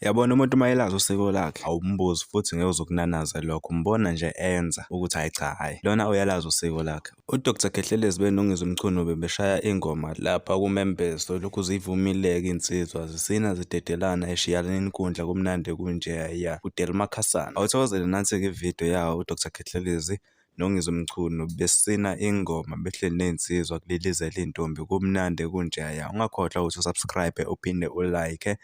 Yabona umuntu uma elazi usiko lakhe awumbuzi futhi ngeke uzokunanaza lokho, umbona nje enza ukuthi hayi cha hayi lona uyalazi usiko lakhe. UDr Khehlelezi benongizwe bebeshaya ingoma lapha kumembezo lokhu zivumile-ke insizwa zisina zidedelana eshiyalana inkundla kumnandi kunje ya uDelma Khasana. Awuthokozele nansi-ke ividiyo yawo uDr Khehlelezi nongizwe besina ingoma behleli ney'nsizwa kulilizela iy'ntombi kumnandi kunje ya. Ungakhohlwa ukuthi usubscribe uphinde ulike.